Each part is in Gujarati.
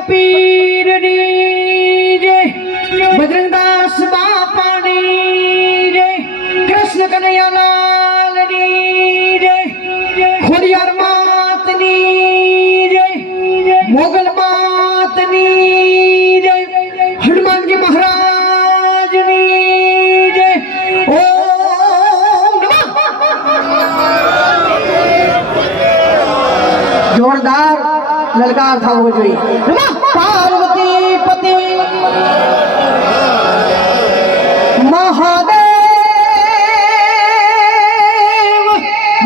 પીરની જય. બજરંગદાસ બાપાની જય. કૃષ્ણ કનૈયાલાલની જય. ખોડિયાર માતની જય. મોગલ માતની જય. હનુમાનજી મહારાજની જય. નમઃ. જોરદાર લલકાર થવો જોઈએ પાર્વતી પતિ મહાદેવ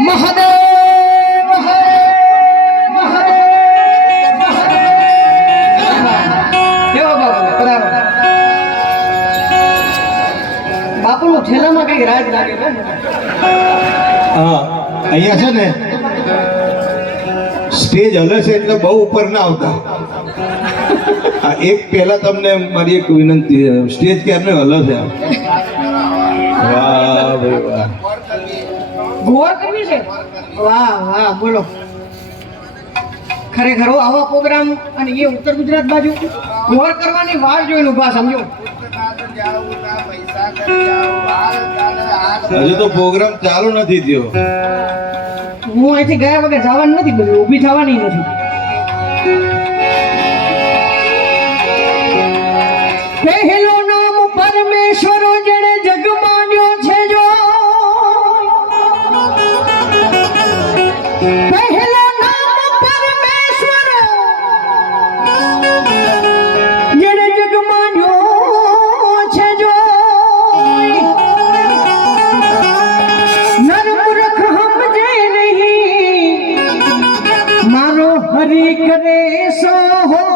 મહાદેવ બાપુ છેલ્લામાં કંઈક રાજ લાગે હા અહીંયા છે ને સ્ટેજ હલે છે એટલે બહુ ઉપર ના આવતા. એક પહેલા તમને મારી એક વિનંતી છે સ્ટેજ ક્યારને હલે છે? વાહ ભાઈ વાહ. ગોળ કરવી છે? વાહ વાહ બોલો. ખરેખર હો, આવા પ્રોગ્રામ અને એ ઉત્તર ગુજરાત બાજુ ગોળ કરવાની વાર જોઈને ઊભા સમજો. હજુ તો પ્રોગ્રામ ચાલુ નથી થયો. હું અહીંથી ગયા વગર જવાનું નથી ઊભી થવાની નથી. મારો હરી કરે સો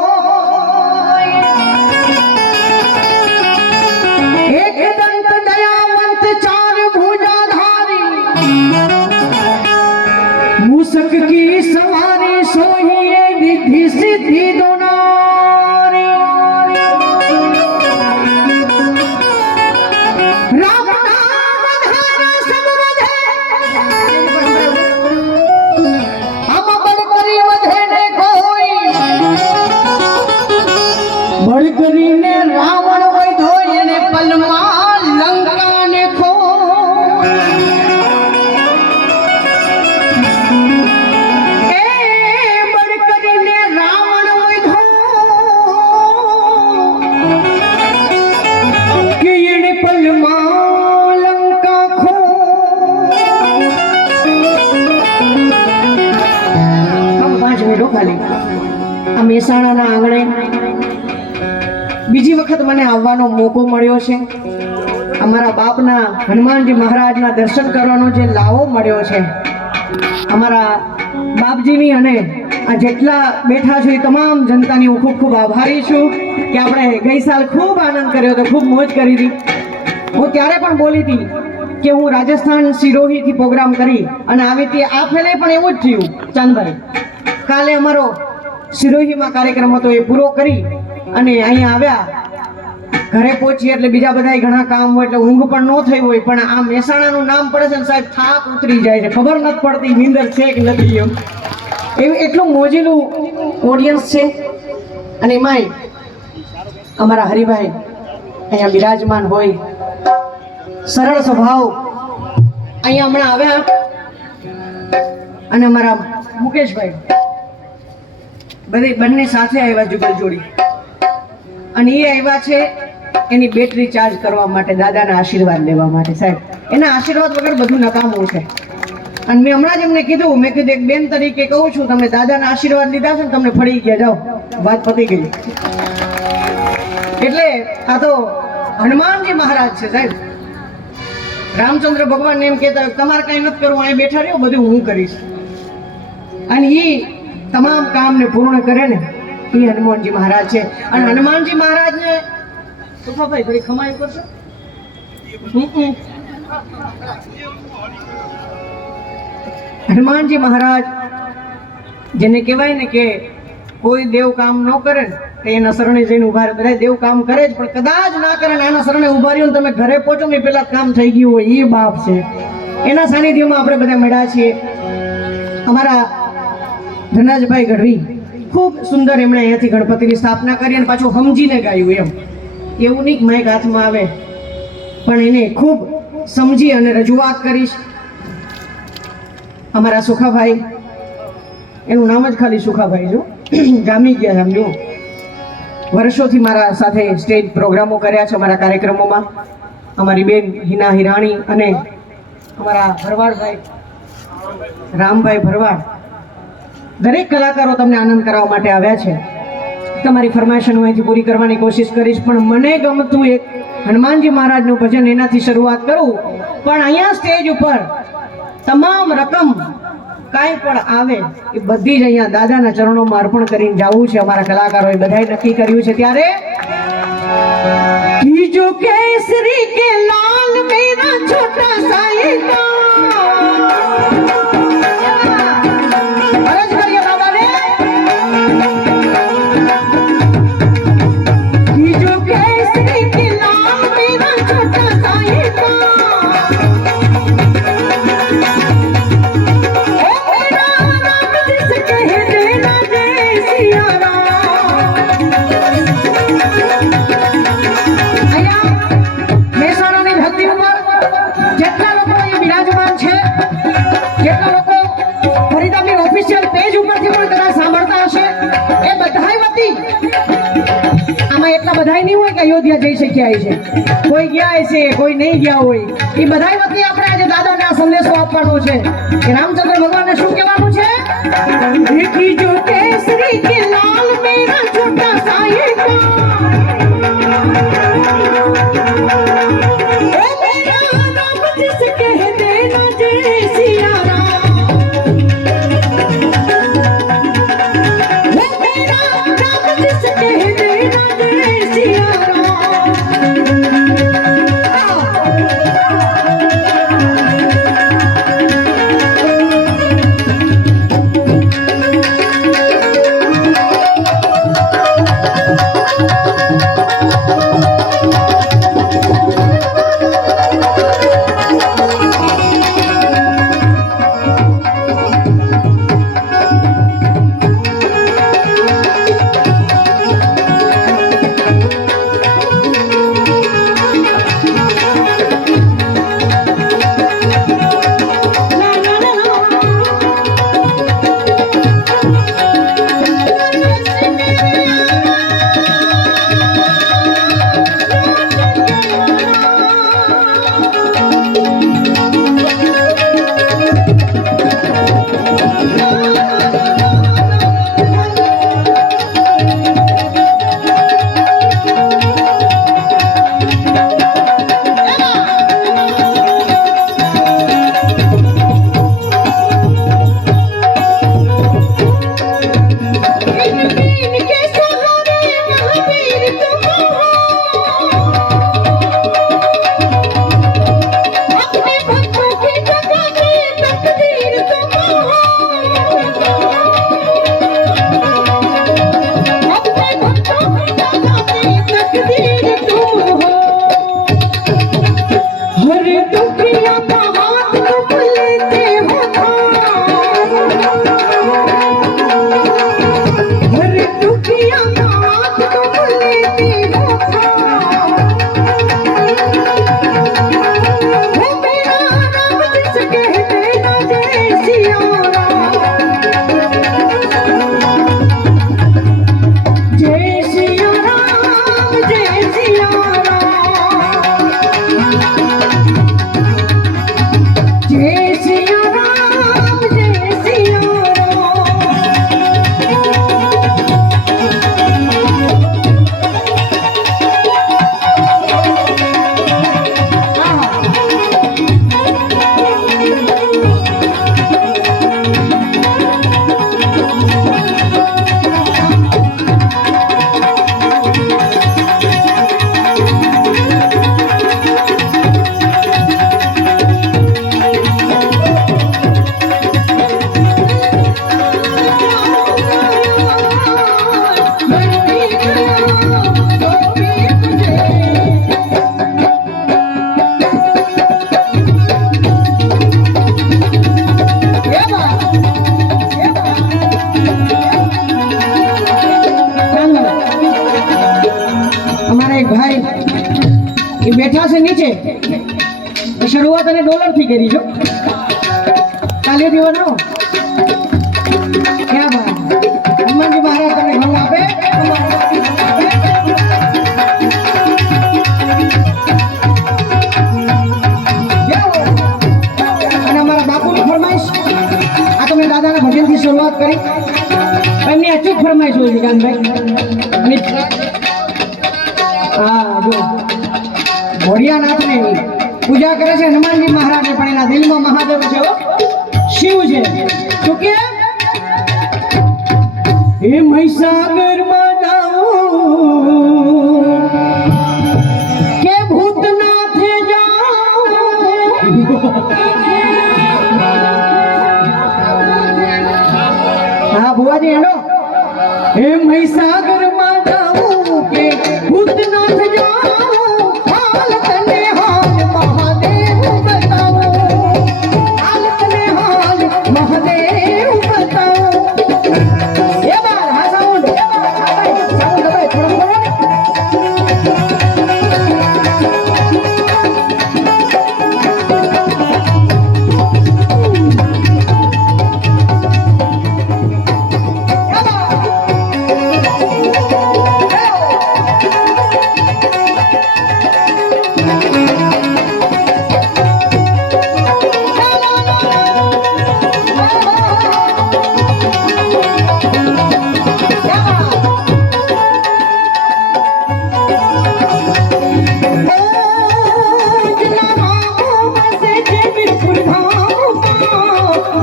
મહેસાણાના આંગણે બીજી વખત મને આવવાનો મોકો મળ્યો છે. અમારા બાપના હનુમાનજી મહારાજના દર્શન કરવાનો જે લાવો મળ્યો છે. અમારા બાપજીની અને આ જેટલા બેઠા છે એ તમામ જનતાની હું ખૂબ ખૂબ આભારી છું કે આપણે ગઈ સાલ ખૂબ આનંદ કર્યો હતો, ખૂબ મોજ કરી હતી. હું ત્યારે પણ બોલી હતી કે હું રાજસ્થાન સિરોહીથી પ્રોગ્રામ કરી અને આવી હતી આ ફેલે પણ એવું જ થયું ચાંદભાઈ કાલે અમારો સિરોહીમાં કાર્યક્રમ હતો, એ પૂરો કરી અને અહીંયા આવ્યા. ઘરે પહોંચી એટલે બીજા બધા ઘણા કામ હોય એટલે ઊંઘ પણ ન થઈ હોય, પણ આ મહેસાણાનું નામ પડે છે સાહેબ, થાક ઉતરી જાય છે. ખબર નથી પડતી, નીંદર છે કે નથી એમ. એવું એટલું મોજીલું ઓડિયન્સ છે. અને એમાંય અમારા હરિભાઈ અહીંયા બિરાજમાન હોય. સરળ સ્વભાવ. અહીંયા હમણાં આવ્યા. અને અમારા મુકેશભાઈ. બધી બંને સાથે આવ્યા જુગલ જોડી. અને એ આવ્યા છે એની બેટરી ચાર્જ કરવા માટે, દાદાના આશીર્વાદ લેવા માટે, સાહેબ. એના આશીર્વાદ વગર બધું નકામું છે. અને મેં હમણાં જ એમને કીધું, મેં કીધું, એક બેન તરીકે કહું છું તમે દાદાના આશીર્વાદ લીધા છે ને તમને ફળી ગયા, જાઓ. વાત પતી ગઈ. એટલે આ તો હનુમાનજી મહારાજ છે, સાહેબ. રામચંદ્ર ભગવાન એમ કહેતા તમારે કઈ નથી કરવું અહીં બેઠા રહ્યો, બધું હું કરીશ. અને એ તમામ કામને પૂર્ણ કરે ને એ હનુમાનજી મહારાજ છે. અને હનુમાનજી મહારાજને ભાઈ થોડી ખમાઈ કરશો. હનુમાનજી મહારાજ જેને કહેવાય ને કે કોઈ દેવ કામ ન કરે ને તો એના શરણે જઈને ઊભા રહે. બધા દેવ કામ કરે જ પણ કદાચ ના કરે ને આના શરણે ઊભા રહ્યો ને તમે ઘરે પહોંચો ને પેલા કામ થઈ ગયું હોય એ બાપ છે. એના સાનિધ્યમાં આપણે બધા મળ્યા છીએ. અમારા ધનરાજભાઈ ગઢવી ખૂબ સુંદર એમણે અહીંયાથી ગણપતિની સ્થાપના કરી અને પાછું સમજીને ગાયું એમ. એવું નહીં માઇક હાથમાં આવે. પણ એને ખૂબ સમજી અને રજૂઆત કરીશ. અમારા સુખાભાઈ, એનું નામ જ ખાલી સુખાભાઈ જો જામી ગયા સમજો વર્ષોથી મારા સાથે સ્ટેજ પ્રોગ્રામો કર્યા છે અમારા કાર્યક્રમોમાં. અમારી બેન હિના હિરાણી અને અમારા ભરવાડભાઈ, રામભાઈ ભરવાડ દરેક કલાકારો તમને આનંદ કરાવવા માટે આવ્યા છે. તમારી ફરમાઈશ હું અહીંથી પૂરી કરવાની કોશિશ કરીશ, પણ મને ગમતું એક હનુમાનજી મહારાજનું ભજન એનાથી શરૂઆત કરું. પણ અહીંયા સ્ટેજ ઉપર તમામ રકમ કાંઈ પણ આવે એ બધી જ અહીંયા દાદાના ચરણોમાં અર્પણ કરીને જવું છે. અમારા કલાકારોએ બધાએ નક્કી કર્યું છે ત્યારે બીજો કેસરી કે લાલ મેરા છોટા સાયકા. છે. જેટલા લોકો ફરીદાની ઓફિશિયલ પેજ ઉપરથી પણ કદાચ સાંભળતા હશે. એ બધાય વતી આમાં એટલા બધાય નહીં હોય કે અયોધ્યા જઈ શક્યા છે. કોઈ ગયા છે કોઈ નહીં ગયા હોય. એ બધાય વતી આપણે આજે દાદાને આ સંદેશો આપવાનો છે કે રામચંદ્ર ભગવાનને શું કહેવાનું છે? કે લાલ મેરા છોટા સાયકા અને ડોલરથી કરી છો? તાલીઓથી બનાવો ક્યાં બાત હનુમાનજી મહારાજ તમને ઘણું આપે. અને અમારા બાપુની ફરમાઈશ, આ તમે દાદાના ભજનથી શરૂઆત કરી. એમની અચૂક ફરમાઈશ હોય છે કાનભાઈ હા જો ભોળિયાનાથને પૂજા કરે છે, હનુમાનજી મહારાજ પણ એના દિલમાં મહાદેવ છે શિવ છે. તો કે? હે મહીસાગરમાં જાઉં કે ભૂતનાથે હા, ભુવાજી હેડો હે મહીસાગરમાં જાઉં કે ભૂતનાથ જાઉં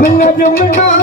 Bring up your man.